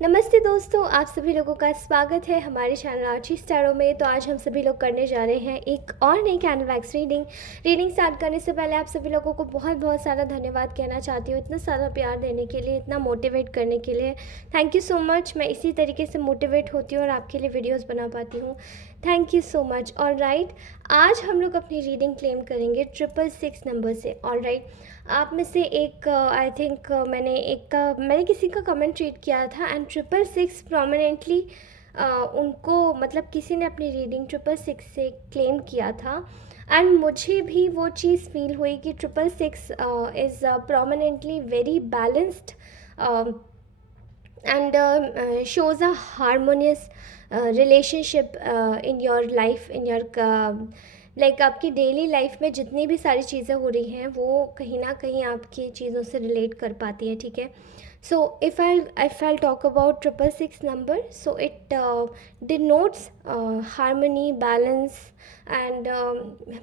नमस्ते दोस्तों, आप सभी लोगों का स्वागत है हमारे चैनल आर्ची स्टारों में। तो आज हम सभी लोग करने जा रहे हैं एक और नई कैंडल वैक्स रीडिंग स्टार्ट करने से पहले आप सभी लोगों को बहुत बहुत सारा धन्यवाद कहना चाहती हूँ, इतना सारा प्यार देने के लिए, इतना मोटिवेट करने के लिए। Thank you so much. मैं इसी तरीके से मोटिवेट होती हूँ और आपके लिए वीडियोज़ बना पाती हूँ। Thank you so much. All right, आज हम लोग अपनी रीडिंग क्लेम करेंगे 666 नंबर से। ऑल राइट, आप में से एक आई थिंक मैंने किसी का कमेंट रीड किया था एंड 666 प्रोमिनेंटली उनको मतलब किसी ने अपनी रीडिंग 666 से क्लेम किया था। एंड मुझे भी वो चीज़ फील हुई कि 666 is prominently very balanced and shows a harmonious relationship in your life, in your like आपकी डेली लाइफ में जितनी भी सारी चीज़ें हो रही हैं वो कहीं ना कहीं आपकी चीज़ों से रिलेट कर पाती हैं, ठीक है। So if I talk about 666 number, so it denotes harmony, balance and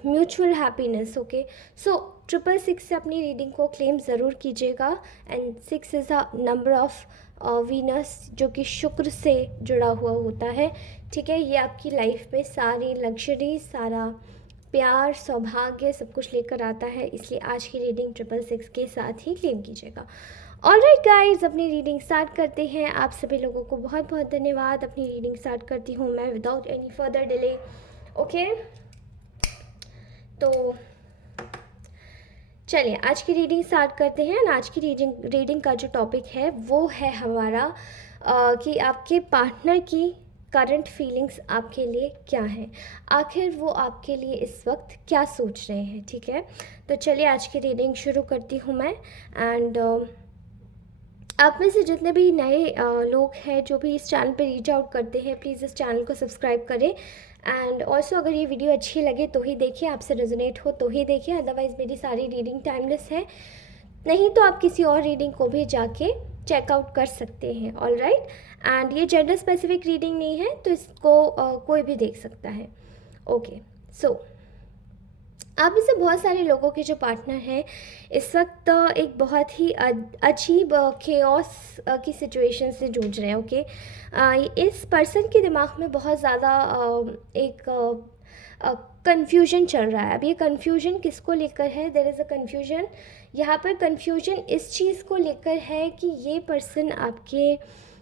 mutual happiness. Okay, so 666 से अपनी रीडिंग को क्लेम ज़रूर कीजिएगा। And 6 is a number of Venus, जो कि शुक्र से जुड़ा हुआ होता है, ठीक है। ये आपकी लाइफ में सारी लग्जरी, सारा प्यार, सौभाग्य सब कुछ लेकर आता है, इसलिए आज की रीडिंग 666 के साथ ही क्लेम कीजिएगा। ऑल राइट गाइज, अपनी रीडिंग स्टार्ट करते हैं। आप सभी लोगों को बहुत बहुत धन्यवाद। अपनी रीडिंग स्टार्ट करती हूँ मैं without any further delay. Okay, तो चलिए आज की रीडिंग स्टार्ट करते हैं। आज की रीडिंग का जो टॉपिक है वो है हमारा कि आपके पार्टनर की करंट फीलिंग्स आपके लिए क्या हैं, आखिर वो आपके लिए इस वक्त क्या सोच रहे हैं, ठीक है। तो चलिए आज की रीडिंग शुरू करती हूँ मैं। एंड आप में से जितने भी नए लोग हैं जो भी इस चैनल पे रीच आउट करते हैं, प्लीज़ इस चैनल को सब्सक्राइब करें। एंड ऑल्सो अगर ये वीडियो अच्छी लगे तो ही देखिए, आपसे रेजोनेट हो तो ही देखिए, अदरवाइज़ मेरी सारी रीडिंग टाइमलेस है, नहीं तो आप किसी और रीडिंग को भी जाके चेकआउट कर सकते हैं। ऑल राइट, एंड ये जेंडर स्पेसिफिक रीडिंग नहीं है, तो इसको कोई भी देख सकता है। ओके, सो आप में से बहुत सारे लोगों के जो पार्टनर हैं इस वक्त एक बहुत ही अजीब केओस की सिचुएशन से जूझ रहे हैं। ओके, इस पर्सन के दिमाग में बहुत ज़्यादा एक कन्फ्यूजन चल रहा है। अब ये कन्फ्यूजन किसको लेकर है? देयर इज़ अ कन्फ्यूजन यहाँ पर। कन्फ्यूजन इस चीज़ को लेकर है कि ये पर्सन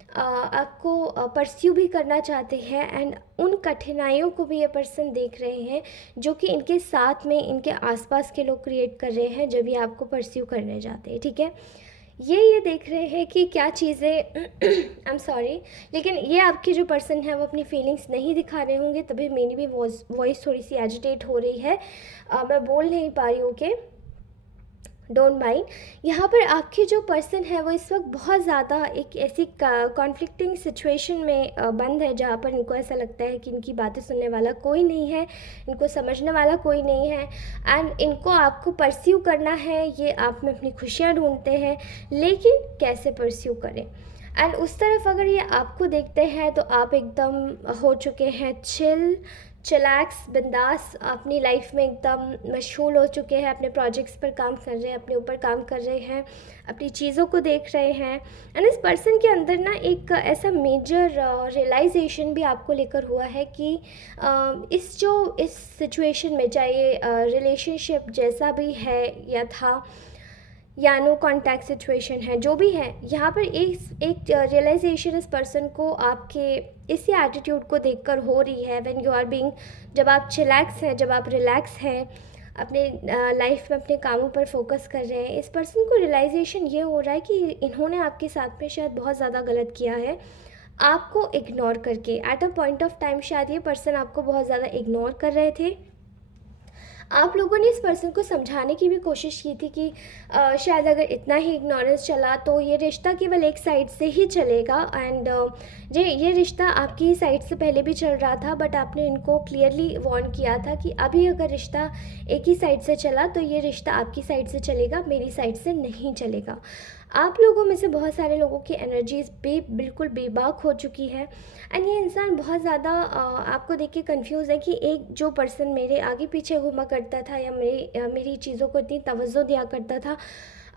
आपको परस्यू भी करना चाहते हैं एंड उन कठिनाइयों को भी ये पर्सन देख रहे हैं जो कि इनके साथ में इनके आसपास के लोग क्रिएट कर रहे हैं जब ये आपको परस्यू करने जाते हैं, ठीक है। ये देख रहे हैं कि क्या चीज़ें आई एम सॉरी, लेकिन ये आपके जो पर्सन है वो अपनी फीलिंग्स नहीं दिखा रहे होंगे, तभी मेरी भी वॉइस थोड़ी सी एजिटेट हो रही है। मैं बोल नहीं पा रही हूँ, ओके, डोंट माइंड। यहाँ पर आपके जो पर्सन है वो इस वक्त बहुत ज़्यादा एक ऐसी कॉन्फ्लिक्टिंग सिचुएशन में बंद है जहाँ पर इनको ऐसा लगता है कि इनकी बातें सुनने वाला कोई नहीं है, इनको समझने वाला कोई नहीं है एंड इनको आपको परस्यू करना है। ये आप में अपनी खुशियाँ ढूंढते हैं, लेकिन कैसे परस्यू करें। एंड उस तरफ अगर ये आपको देखते हैं तो आप एकदम हो चुके हैं चिलैक्स, बिंदास, अपनी लाइफ में एकदम मशगूल हो चुके हैं, अपने प्रोजेक्ट्स पर काम कर रहे हैं, अपने ऊपर काम कर रहे हैं, अपनी चीज़ों को देख रहे हैं। एंड इस पर्सन के अंदर ना एक ऐसा मेजर रियलाइजेशन भी आपको लेकर हुआ है कि इस सिचुएशन में, चाहे रिलेशनशिप जैसा भी है या था या नो कॉन्टैक्ट सिचुएशन है, जो भी है, यहाँ पर एक रियलाइजेशन इस पर्सन को आपके इसी एटीट्यूड को देखकर हो रही है। व्हेन यू आर बीइंग, जब आप चिलैक्स हैं, जब आप रिलैक्स हैं, अपने लाइफ में अपने कामों पर फोकस कर रहे हैं, इस पर्सन को रियलाइजेशन ये हो रहा है कि इन्होंने आपके साथ में शायद बहुत ज़्यादा गलत किया है, आपको इग्नोर करके। At a point of time शायद ये पर्सन आपको बहुत ज़्यादा इग्नोर कर रहे थे। आप लोगों ने इस पर्सन को समझाने की भी कोशिश की थी कि शायद अगर इतना ही इग्नोरेंस चला तो ये रिश्ता केवल एक साइड से ही चलेगा। एंड ये रिश्ता आपकी साइड से पहले भी चल रहा था, बट आपने इनको क्लियरली वार्न किया था कि अभी अगर रिश्ता एक ही साइड से चला तो ये रिश्ता आपकी साइड से चलेगा, मेरी साइड से नहीं चलेगा। आप लोगों में से बहुत सारे लोगों की एनर्जीज बिल्कुल बेबाक हो चुकी है एंड ये इंसान बहुत ज़्यादा आपको देख के कन्फ्यूज़ है कि एक जो पर्सन मेरे आगे पीछे घूमा करता था या मेरी चीज़ों को इतनी तवज्जो दिया करता था,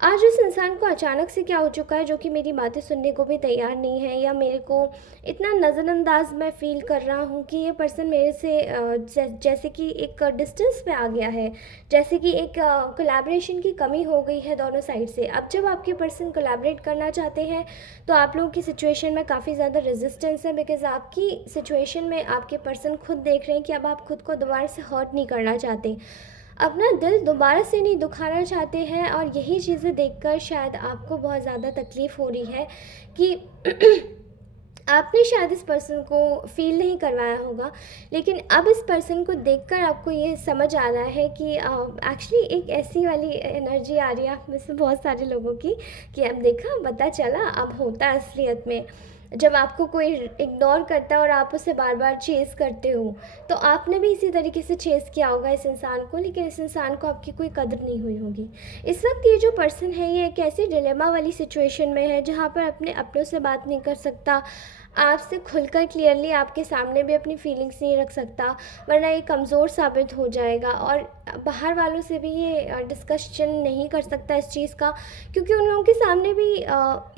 आज उस इंसान को अचानक से क्या हो चुका है, जो कि मेरी बातें सुनने को भी तैयार नहीं है, या मेरे को इतना नज़रअंदाज मैं फ़ील कर रहा हूँ कि ये पर्सन मेरे से जैसे कि एक डिस्टेंस पे आ गया है, जैसे कि एक कोलैबोरेशन की कमी हो गई है दोनों साइड से। अब जब आपके पर्सन कोलैबोरेट करना चाहते हैं तो आप लोगों की सिचुएशन में काफ़ी ज़्यादा रेजिस्टेंस है, बिकॉज़ आपकी सिचुएशन में आपके पर्सन खुद देख रहे हैं कि अब आप खुद को दोबारा से हर्ट नहीं करना चाहते, अपना दिल दोबारा से नहीं दुखाना चाहते हैं। और यही चीज़ें देखकर शायद आपको बहुत ज़्यादा तकलीफ़ हो रही है कि आपने शायद इस पर्सन को फ़ील नहीं करवाया होगा, लेकिन अब इस पर्सन को देखकर आपको ये समझ आ रहा है कि एक्चुअली एक ऐसी वाली एनर्जी आ रही है आप में से बहुत सारे लोगों की, कि अब देखा, पता चला, अब होता है असलियत में। जब आपको कोई इग्नोर करता है और आप उसे बार बार चेज़ करते हो, तो आपने भी इसी तरीके से चेज़ किया होगा इस इंसान को, लेकिन इस इंसान को आपकी कोई कदर नहीं हुई होगी। इस वक्त ये जो पर्सन है, ये एक ऐसी डिलेमा वाली सिचुएशन में है जहाँ पर अपने अपनों से बात नहीं कर सकता, आपसे खुलकर क्लियरली आपके सामने भी अपनी फीलिंग्स नहीं रख सकता, वरना ये कमज़ोर साबित हो जाएगा। और बाहर वालों से भी ये डिस्कशन नहीं कर सकता इस चीज़ का, क्योंकि उन लोगों के सामने भी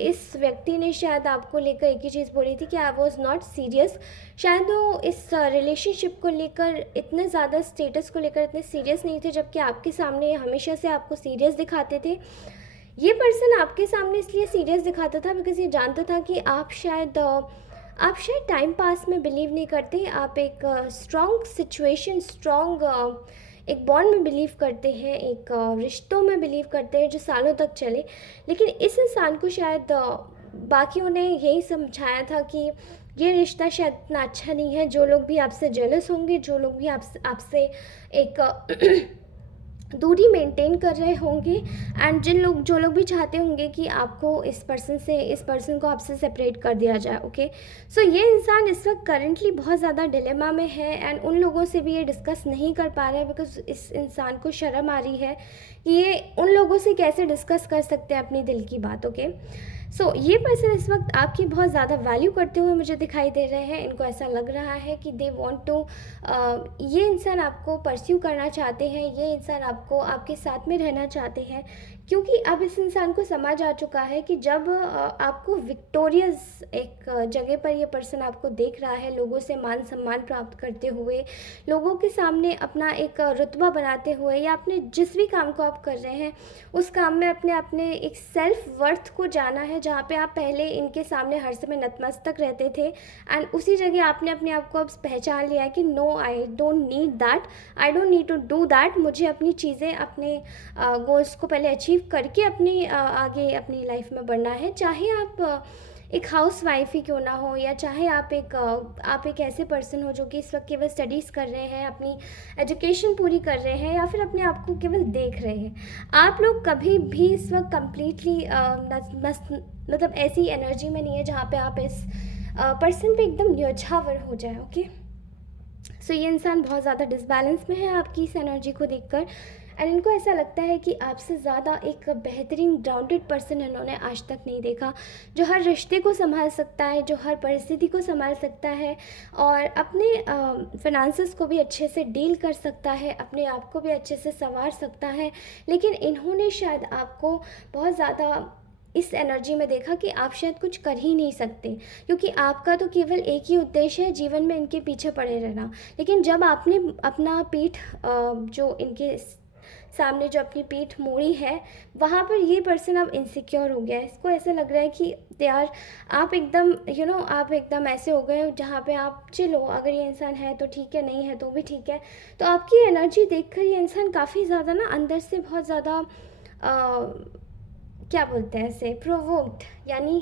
इस व्यक्ति ने शायद आपको लेकर एक ही चीज़ बोली थी कि आई वॉज नॉट सीरियस। शायद वो इस रिलेशनशिप को लेकर इतने ज़्यादा, स्टेटस को लेकर इतने सीरियस नहीं थे, जबकि आपके सामने हमेशा से आपको सीरियस दिखाते थे। ये पर्सन आपके सामने इसलिए सीरियस दिखाता था बिकॉज़ ये जानता था कि आप शायद टाइम पास में बिलीव नहीं करते, आप एक स्ट्रॉन्ग सिचुएशन, स्ट्रॉन्ग एक बॉन्ड में बिलीव करते हैं, एक रिश्तों में बिलीव करते हैं जो सालों तक चले। लेकिन इस इंसान को शायद बाकियों ने यही समझाया था कि ये रिश्ता शायद इतना अच्छा नहीं है, जो लोग भी आपसे जेलस होंगे, जो लोग भी आपसे एक दूरी मेंटेन कर रहे होंगे, एंड जो लोग भी चाहते होंगे कि आपको इस पर्सन को आपसे सेपरेट कर दिया जाए। ओके, सो ये इंसान इस वक्त करंटली बहुत ज़्यादा डिलेमा में है, एंड उन लोगों से भी ये डिस्कस नहीं कर पा रहा है बिकॉज इस इंसान को शर्म आ रही है कि ये उन लोगों से कैसे डिस्कस कर सकते हैं अपनी दिल की बात। ओके, सो ये पर्सन इस वक्त आपकी बहुत ज़्यादा वैल्यू करते हुए मुझे दिखाई दे रहे हैं। इनको ऐसा लग रहा है कि दे वांट टू, ये इंसान आपको परस्यू करना चाहते हैं, ये इंसान आपको आपके साथ में रहना चाहते हैं, क्योंकि अब इस इंसान को समझ आ चुका है कि जब आपको विक्टोरियस एक जगह पर ये पर्सन आपको देख रहा है, लोगों से मान सम्मान प्राप्त करते हुए, लोगों के सामने अपना एक रुतबा बनाते हुए, या अपने जिस भी काम को आप कर रहे हैं उस काम में अपने एक सेल्फ वर्थ को जाना है, जहाँ पे आप पहले इनके सामने हर समय नतमस्तक रहते थे, एंड उसी जगह आपने अपने आप को अब पहचान लिया है कि no, I don't need that, I don't need to do that. मुझे अपनी चीज़ें, अपने गोल्स को पहले अचीव करके अपनी आगे अपनी लाइफ में बढ़ना है। चाहे आप एक हाउस वाइफ ही क्यों ना हो, या चाहे आप एक ऐसे पर्सन हो जो कि इस वक्त केवल स्टडीज़ कर रहे हैं, अपनी एजुकेशन पूरी कर रहे हैं, या फिर अपने आप को केवल देख रहे हैं, आप लोग कभी भी इस वक्त कम्प्लीटली मतलब ऐसी एनर्जी में नहीं है जहाँ पे आप इस पर्सन पे एकदम न्यौछावर हो जाए। ओके, सो ये इंसान बहुत ज़्यादा डिसबैलेंस में है आपकी इस एनर्जी को देखकर, एंड इनको ऐसा लगता है कि आपसे ज़्यादा एक बेहतरीन ग्राउंडेड पर्सन इन्होंने आज तक नहीं देखा, जो हर रिश्ते को संभाल सकता है, जो हर परिस्थिति को संभाल सकता है, और अपने फिनांसेस को भी अच्छे से डील कर सकता है, अपने आप को भी अच्छे से संवार सकता है। लेकिन इन्होंने शायद आपको बहुत ज़्यादा इस एनर्जी में देखा कि आप शायद कुछ कर ही नहीं सकते, क्योंकि आपका तो केवल एक ही उद्देश्य है जीवन में, इनके पीछे पड़े रहना। लेकिन जब आपने अपना पीठ जो इनके सामने जो अपनी पीठ मोड़ी है, वहाँ पर ये पर्सन अब इनसिक्योर हो गया है। इसको ऐसा लग रहा है कि यार आप एकदम आप एकदम ऐसे हो गए जहाँ पे आप चलो, अगर ये इंसान है तो ठीक है, नहीं है तो भी ठीक है। तो आपकी एनर्जी देखकर ये इंसान काफ़ी ज़्यादा ना अंदर से बहुत ज़्यादा क्या बोलते हैं ऐसे प्रोवोक्ड, यानी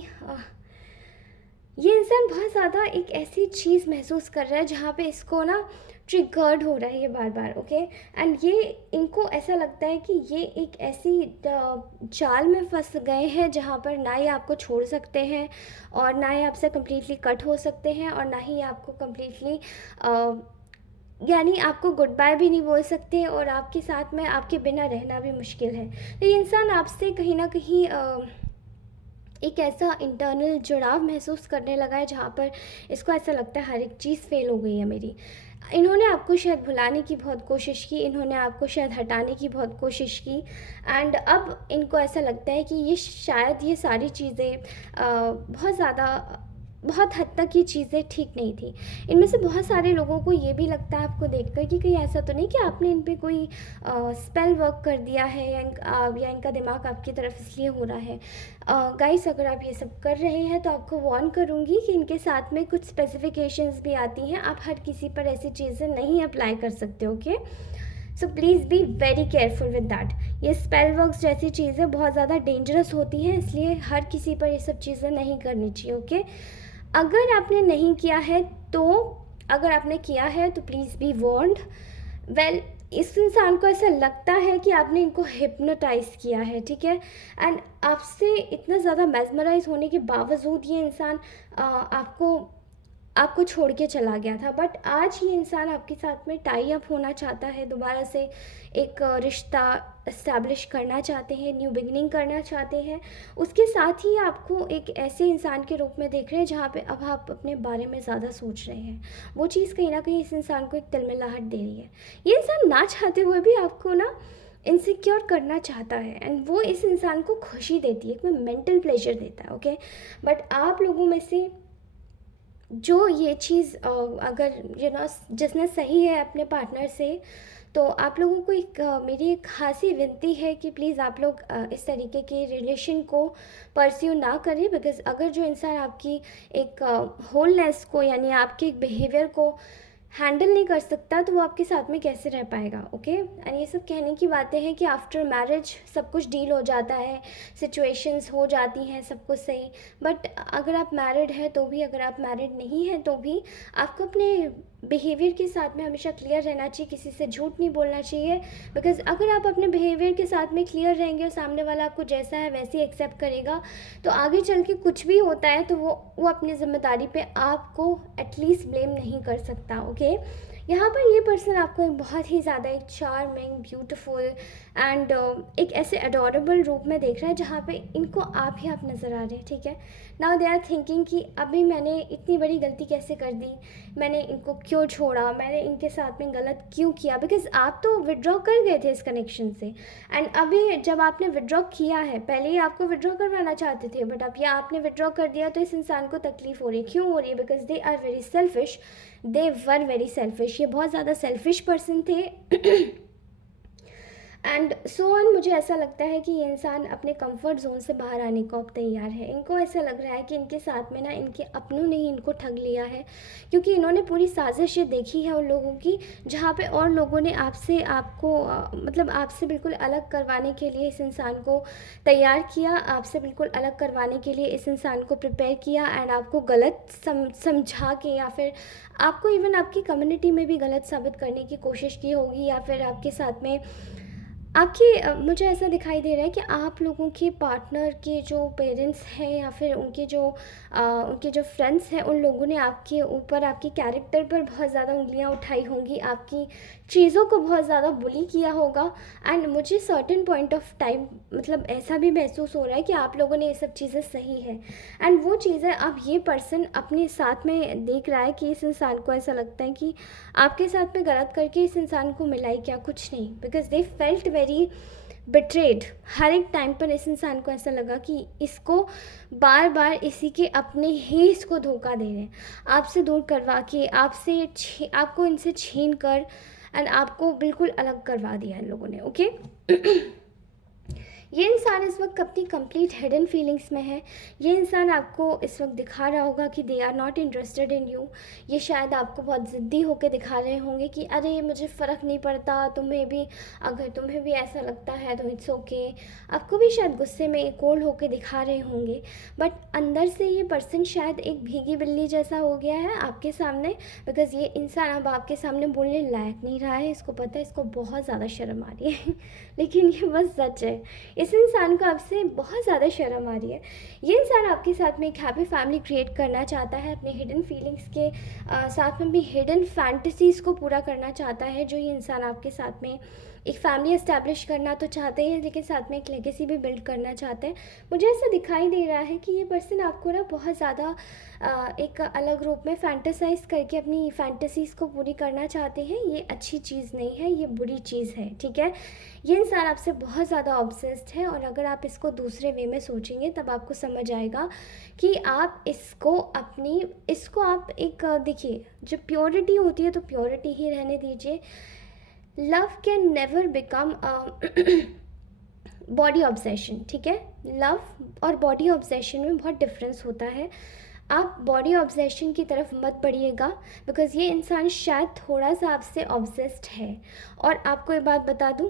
ये इंसान बहुत ज़्यादा एक ऐसी चीज़ महसूस कर रहा है जहाँ पे इसको ना ट्रिगर्ड हो रहा है ये बार बार। ओके, एंड ये इनको ऐसा लगता है कि ये एक ऐसी जाल में फंस गए हैं जहाँ पर ना ही आपको छोड़ सकते हैं, और ना ही आपसे कम्प्लीटली कट हो सकते हैं, और ना ही आपको कम्प्लीटली यानी आपको गुड बाय भी नहीं बोल सकते, और आपके साथ में आपके बिना रहना भी मुश्किल है। तो ये इंसान आपसे कहीं ना कहीं एक ऐसा इंटरनल जुड़ाव महसूस करने लगा है जहाँ पर इसको ऐसा लगता है हर एक चीज़ फेल हो गई है मेरी। इन्होंने आपको शायद भुलाने की बहुत कोशिश की, इन्होंने आपको शायद हटाने की बहुत कोशिश की, एंड अब इनको ऐसा लगता है कि ये शायद ये सारी चीज़ें बहुत ज़्यादा, बहुत हद तक ये चीज़ें ठीक नहीं थी। इनमें से बहुत सारे लोगों को ये भी लगता है आपको देखकर कि कहीं ऐसा तो नहीं कि आपने इन पे कोई स्पेल वर्क कर दिया है, या इनका दिमाग आपकी तरफ इसलिए हो रहा है। गाइस, अगर आप ये सब कर रहे हैं तो आपको वार्न करूँगी कि इनके साथ में कुछ स्पेसिफिकेशंस भी आती हैं, आप हर किसी पर ऐसी चीज़ें नहीं अप्लाई कर सकते, okay. So please be very careful with that. ये स्पेल वर्क्स जैसी चीज़ें बहुत ज़्यादा डेंजरस होती हैं, इसलिए हर किसी पर ये सब चीज़ें नहीं करनी चाहिए, ओके। अगर आपने नहीं किया है तो, अगर आपने किया है तो प्लीज़ बी वार्न्ड। वेल, इस इंसान को ऐसा लगता है कि आपने इनको हिप्नोटाइज़ किया है, ठीक है, एंड आपसे इतना ज़्यादा मेस्मराइज होने के बावजूद ये इंसान आपको आपको छोड़ के चला गया था, बट आज ये इंसान आपके साथ में टाई अप होना चाहता है, दोबारा से एक रिश्ता इस्टेब्लिश करना चाहते हैं, न्यू बिगिनिंग करना चाहते हैं। उसके साथ ही आपको एक ऐसे इंसान के रूप में देख रहे हैं जहाँ पे अब आप अपने बारे में ज़्यादा सोच रहे हैं। वो चीज़ कहीं ना कहीं इस इंसान को एक तिलमिलाहट दे रही है। ये इंसान ना चाहते हुए भी आपको ना इनसिक्योर करना चाहता है, एंड वो इस इंसान को खुशी देती है, एक मेंटल प्लेजर देता है, ओके। बट आप लोगों में से जो ये चीज़ अगर जिसने सही है अपने पार्टनर से, तो आप लोगों को एक मेरी एक खासी विनती है कि प्लीज़ आप लोग इस तरीके के रिलेशन को परस्यू ना करें, बिकॉज़ अगर जो इंसान आपकी एक होलनेस को, यानी आपके एक बिहेवियर को हैंडल नहीं कर सकता, तो वो आपके साथ में कैसे रह पाएगा, ओके। एंड ये सब कहने की बातें हैं कि आफ्टर मैरिज सब कुछ डील हो जाता है, सिचुएशंस हो जाती हैं, सब कुछ सही। बट अगर आप मैरिड हैं तो भी, अगर आप मैरिड नहीं हैं तो भी, आपको अपने बिहेवियर के साथ में हमेशा क्लियर रहना चाहिए, किसी से झूठ नहीं बोलना चाहिए। बिकॉज़ अगर आप अपने बिहेवियर के साथ में क्लियर रहेंगे और सामने वाला आपको जैसा है वैसे ही एक्सेप्ट करेगा, तो आगे चल के कुछ भी होता है तो वो अपनी ज़िम्मेदारी पे आपको एटलीस्ट ब्लेम नहीं कर सकता, ओके। यहाँ पर ये पर्सन आपको एक बहुत ही ज़्यादा एक चार्मिंग, ब्यूटीफुल एंड एक ऐसे अडोरेबल रूप में देख रहा है जहाँ पे इनको आप ही आप नज़र आ रहे हैं, ठीक है। नाउ दे आर थिंकिंग कि अभी मैंने इतनी बड़ी गलती कैसे कर दी, मैंने इनको क्यों छोड़ा, मैंने इनके साथ में गलत क्यों किया, बिकॉज़ आप तो विड्रॉ कर गए थे इस कनेक्शन से, एंड अभी जब आपने विड्रॉ किया है, पहले ही आपको विड्रॉ करवाना चाहते थे, बट अब ये आपने विड्रॉ कर दिया, तो इस इंसान को तकलीफ़ हो रही है। क्यों हो रही है? Because they are very selfish, they were very selfish, ये बहुत ज़्यादा सेल्फिश पर्सन थे। And so on. मुझे ऐसा लगता है कि ये इंसान अपने कंफर्ट जोन से बाहर आने को अब तैयार है। इनको ऐसा लग रहा है कि इनके साथ में ना इनके अपनों ने ही इनको ठग लिया है, क्योंकि इन्होंने पूरी साजिशें देखी है उन लोगों की, जहाँ पे और लोगों ने आपको मतलब आपसे बिल्कुल अलग करवाने के लिए इस इंसान को तैयार किया, आपसे बिल्कुल अलग करवाने के लिए इस इंसान को प्रिपेयर किया, एंड आपको गलत समझा के, या फिर आपको इवन आपकी कम्युनिटी में भी गलत साबित करने की कोशिश की होगी, या फिर आपके साथ में मुझे ऐसा दिखाई दे रहा है कि आप लोगों के पार्टनर के जो पेरेंट्स हैं, या फिर उनके जो फ्रेंड्स हैं, उन लोगों ने आपके ऊपर, आपके कैरेक्टर पर बहुत ज़्यादा उंगलियां उठाई होंगी, आपकी चीज़ों को बहुत ज़्यादा बुली किया होगा। एंड मुझे सर्टेन पॉइंट ऑफ टाइम मतलब ऐसा भी महसूस हो रहा है कि आप लोगों ने ये सब चीज़ें सही है, एंड वो चीज़ें अब ये पर्सन अपने साथ में देख रहा है कि इस इंसान को ऐसा लगता है कि आपके साथ में गलत करके इस इंसान को मिला ही क्या, कुछ नहीं, because they felt very betrayed. हर एक टाइम पर इस इंसान को ऐसा लगा कि इसको बार बार इसी के अपने ही इसको धोखा दे रहे हैं, आपसे दूर करवा के, आपको इनसे छीन कर, एंड आपको बिल्कुल अलग करवा दिया इन लोगों ने, ओके। ये इंसान इस वक्त अपनी कंप्लीट हिडन फीलिंग्स में है। ये इंसान आपको इस वक्त दिखा रहा होगा कि they are not interested in you. ये शायद आपको बहुत ज़िद्दी होकर दिखा रहे होंगे कि अरे मुझे फ़र्क नहीं पड़ता, अगर तुम्हें भी ऐसा लगता है तो इट्स ओके। आपको भी शायद गुस्से में कोल्ड होकर दिखा रहे होंगे, बट अंदर से ये पर्सन शायद एक भीगी बिल्ली जैसा हो गया है आपके सामने, बिकॉज़ ये इंसान अब आपके सामने बोलने लायक नहीं रहा है। इसको पता है इसको बहुत ज़्यादा शर्म आ रही है लेकिन ये बस सच है। इस इंसान को आपसे बहुत ज़्यादा शर्म आ रही है। ये इंसान आपके साथ में एक हैप्पी फैमिली क्रिएट करना चाहता है, अपने हिडन फीलिंग्स के साथ में भी हिडन फैंटेसीज़ को पूरा करना चाहता है। जो ये इंसान आपके साथ में एक फैमिली एस्टैब्लिश करना तो चाहते हैं, लेकिन साथ में एक लेगेसी भी बिल्ड करना चाहते हैं। मुझे ऐसा दिखाई दे रहा है कि ये पर्सन आपको ना बहुत ज़्यादा एक अलग रूप में फैंटेसाइज करके अपनी फैंटेसीज़ को पूरी करना चाहते हैं। ये अच्छी चीज़ नहीं है, ये बुरी चीज़ है, ठीक है। ये इंसान आपसे बहुत ज़्यादा ऑब्सेस्ड है, और अगर आप इसको दूसरे वे में सोचेंगे तब आपको समझ आएगा कि आप इसको आप एक देखिए, जब प्योरिटी होती है तो प्योरिटी ही रहने दीजिए। Love can never become body obsession, ठीक है। लव और बॉडी ऑब्सेशन में बहुत डिफरेंस होता है। आप बॉडी ऑब्सेशन की तरफ मत बढ़िएगा, बिकॉज़ ये इंसान शायद थोड़ा सा आपसे ऑब्सेस्ड है। और आपको एक बात बता दूं,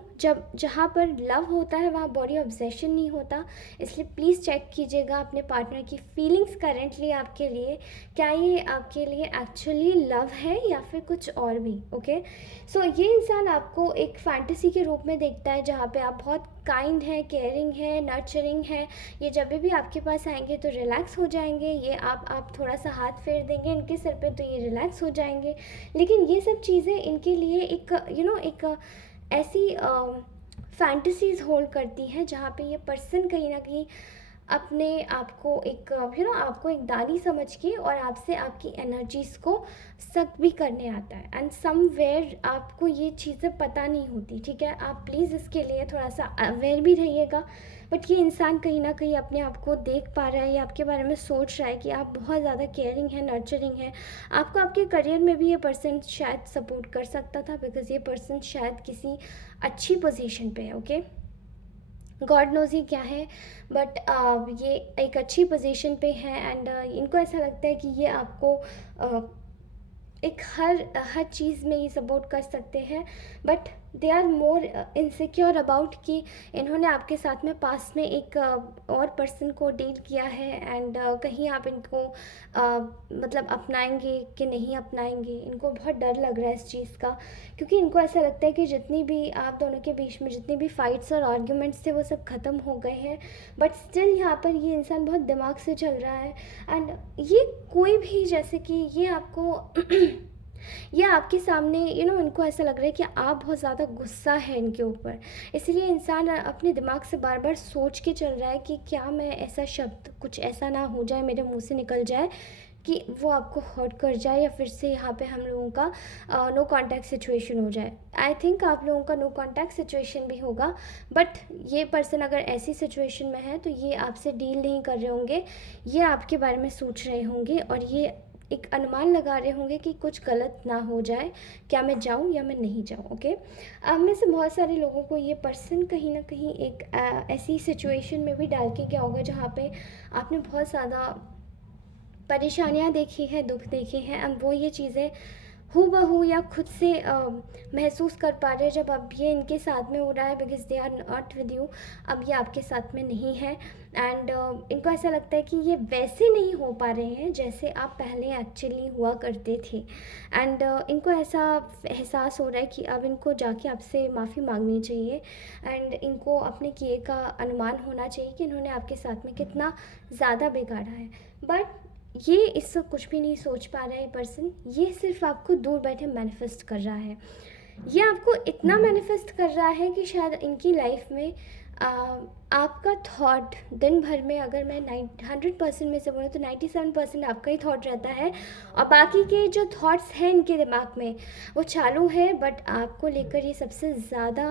जहाँ पर लव होता है वहाँ बॉडी ऑब्सेशन नहीं होता। इसलिए प्लीज़ चेक कीजिएगा अपने पार्टनर की फीलिंग्स करेंटली आपके लिए, क्या ये आपके लिए एक्चुअली लव है या फिर कुछ और भी, ओके। सो ये इंसान आपको एक फैंटेसी के रूप में देखता है, जहाँ पे आप बहुत काइंड है, केयरिंग है, नर्चरिंग है। ये जब भी आपके पास आएंगे तो रिलैक्स हो जाएंगे। ये आप थोड़ा सा हाथ फेर देंगे इनके सर पे तो ये रिलैक्स हो जाएंगे। लेकिन ये सब चीज़ें इनके लिए एक एक ऐसी फैंटेसीज़ होल्ड करती हैं, जहाँ पे ये पर्सन कहीं ना कहीं अपने आप को एक आपको एक दानी समझ के और आपसे आपकी एनर्जीज़ को सक भी करने आता है। एंड समवेयर आपको ये चीज़ें पता नहीं होती, ठीक है। आप प्लीज़ इसके लिए थोड़ा सा अवेयर भी रहिएगा। बट ये इंसान कहीं ना कहीं अपने आप को देख पा रहा है, या आपके बारे में सोच रहा है कि आप बहुत ज़्यादा केयरिंग है, नर्चरिंग है। आपको आपके करियर में भी ये पर्सन शायद सपोर्ट कर सकता था, बिकॉज़ ये पर्सन शायद किसी अच्छी पोजीशन पे है, ओके। गॉड नोज़ ही क्या है, बट ये एक अच्छी पोजीशन पे है। एंड इनको ऐसा लगता है कि ये आपको एक हर चीज़ में ये सपोर्ट कर सकते हैं। But they are more insecure about कि इन्होंने आपके साथ में पास में एक और पर्सन को डील किया है। एंड कहीं आप इनको मतलब अपनाएंगे कि नहीं अपनाएंगे, इनको बहुत डर लग रहा है इस चीज़ का। क्योंकि इनको ऐसा लगता है कि जितनी भी आप दोनों के बीच में जितनी भी फाइट्स और आर्ग्यूमेंट्स थे वो सब ख़त्म हो गए हैं। बट स्टिल यहाँ पर ये इंसान बहुत दिमाग से चल रहा है। एंड ये कोई भी, जैसे कि ये आपको ये आपके सामने इनको ऐसा लग रहा है कि आप बहुत ज़्यादा गुस्सा है इनके ऊपर। इसलिए इंसान अपने दिमाग से बार बार सोच के चल रहा है कि क्या मैं ऐसा शब्द कुछ ऐसा ना हो जाए मेरे मुंह से निकल जाए कि वो आपको हर्ट कर जाए, या फिर से यहाँ पे हम लोगों का नो कांटेक्ट सिचुएशन हो जाए। आई थिंक आप लोगों का नो कांटेक्ट सिचुएशन भी होगा। बट ये पर्सन अगर ऐसी सिचुएशन में है तो ये आपसे डील नहीं कर रहे होंगे, ये आपके बारे में सोच रहे होंगे, और ये एक अनुमान लगा रहे होंगे कि कुछ गलत ना हो जाए, क्या मैं जाऊं या मैं नहीं जाऊं, ओके। अब में से बहुत सारे लोगों को ये पर्सन कहीं ना कहीं एक ऐसी सिचुएशन में भी डाल के गया होगा जहाँ पे आपने बहुत ज़्यादा परेशानियाँ देखी है, दुख देखे हैं। अब वो ये चीज़ें हूबहू या खुद से महसूस कर पा रहे हैं जब अब ये इनके साथ में हो रहा है, because they are not with you. अब ये आपके साथ में नहीं है। एंड इनको ऐसा लगता है कि ये वैसे नहीं हो पा रहे हैं जैसे आप पहले एक्चुअली हुआ करते थे। एंड इनको ऐसा एहसास हो रहा है कि अब इनको जाके आपसे माफ़ी मांगनी चाहिए। एंड इनको अपने किए का अनुमान होना चाहिए कि इन्होंने आपके साथ में कितना ज़्यादा बिगाड़ा है। बट ये इससे कुछ भी नहीं सोच पा रहा है पर्सन। ये सिर्फ आपको दूर बैठे मैनिफेस्ट कर रहा है। ये आपको इतना मैनिफेस्ट कर रहा है कि शायद इनकी लाइफ में आपका थॉट दिन भर में, अगर मैं 100% में से बोलूँ तो 97% आपका ही थॉट रहता है, और बाकी के जो थॉट्स हैं इनके दिमाग में वो चालू है। बट आपको लेकर ये सबसे ज़्यादा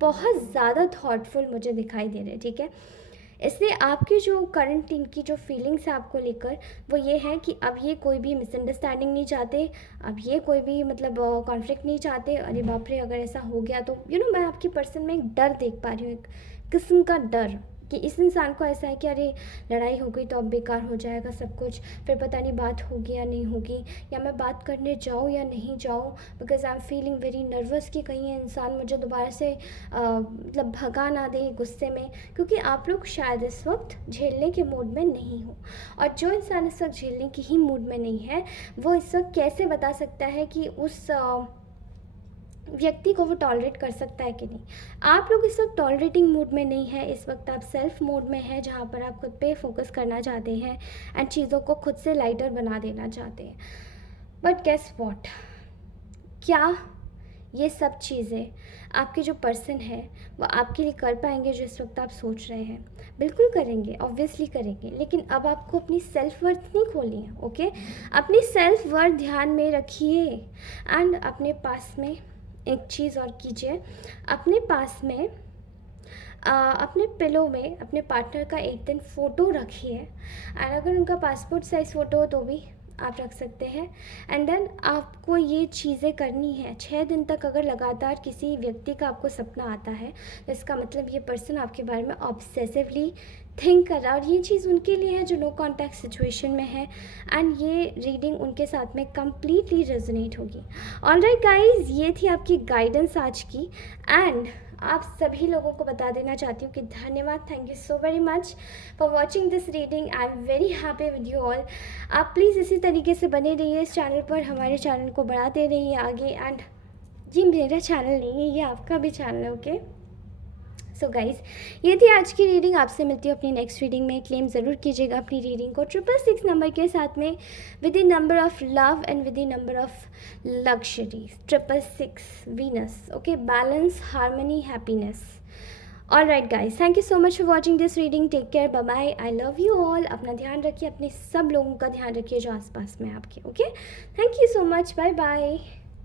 बहुत ज़्यादा थॉटफुल मुझे दिखाई दे रहे हैं, ठीक है। इसलिए आपकी जो करंट इनकी जो फीलिंग्स है आपको लेकर, वो ये है कि अब ये कोई भी मिसअंडरस्टैंडिंग नहीं चाहते, अब ये कोई भी मतलब कॉन्फ्लिक्ट नहीं चाहते। अरे बाप रे, अगर ऐसा हो गया तो मैं आपकी पर्सन में एक डर देख पा रही हूँ, एक किस्म का डर कि इस इंसान को ऐसा है कि अरे लड़ाई हो गई तो अब बेकार हो जाएगा सब कुछ, फिर पता नहीं बात होगी या नहीं होगी, या मैं बात करने जाऊँ या नहीं जाऊँ, because I am feeling very nervous कि कहीं ये इंसान मुझे दोबारा से मतलब भगा ना दे गुस्से में। क्योंकि आप लोग शायद इस वक्त झेलने के मूड में नहीं हो, और जो इंसान इस वक्त झेलने की ही मूड में नहीं है वो इस वक्त कैसे बता सकता है कि उस व्यक्ति को वो टॉलरेट कर सकता है कि नहीं। आप लोग इस वक्त टॉलरेटिंग मूड में नहीं है, इस वक्त आप सेल्फ मोड में है, जहाँ पर आप खुद पे फोकस करना चाहते हैं एंड चीज़ों को खुद से लाइटर बना देना चाहते हैं। बट गेस व्हाट, क्या ये सब चीज़ें आपके जो पर्सन है वो आपके लिए कर पाएंगे जो इस वक्त आप सोच रहे हैं? बिल्कुल करेंगे, ऑब्वियसली करेंगे, लेकिन अब आपको अपनी सेल्फ वर्थ नहीं खोलनी है। ओके, अपनी सेल्फ वर्थ ध्यान में रखिए एंड अपने पास में एक चीज़ और कीजिए, अपने पास में अपने पिलो में अपने पार्टनर का एक दिन फ़ोटो रखिए एंड अगर उनका पासपोर्ट साइज़ फ़ोटो हो तो भी आप रख सकते हैं। एंड देन आपको ये चीज़ें करनी है 6 दिन तक। अगर लगातार किसी व्यक्ति का आपको सपना आता है तो इसका मतलब ये पर्सन आपके बारे में ऑब्सेसिवली थिंक कर रहा है और ये चीज़ उनके लिए है जो नो कॉन्टैक्ट सिचुएशन में है एंड ये रीडिंग उनके साथ में कम्प्लीटली रेजोनेट होगी। ऑलराइट गाइज, ये थी आपकी गाइडेंस आज की एंड आप सभी लोगों को बता देना चाहती हूँ कि धन्यवाद, thank you so very much for watching this reading. I am very happy with you all. आप प्लीज़ इसी तरीके से बने रहिए इस चैनल पर, हमारे चैनल को बढ़ाते रहिए आगे। एंड ये मेरा चैनल नहीं है, ये आपका भी चैनल है। ओके, सो गाइज़, ये थी आज की रीडिंग। आपसे मिलती हूँ अपनी नेक्स्ट रीडिंग में। क्लेम ज़रूर कीजिएगा अपनी रीडिंग को 666 नंबर के साथ में, with the number of love and with the number of luxury 666 Venus. Okay, balance, harmony, happiness. All right guys, thank you so much for watching this reading. Take care, bye bye, I love you all. अपना ध्यान रखिए, अपने सब लोगों का ध्यान रखिए जो आसपास में आपके। Okay, thank you so much, bye bye.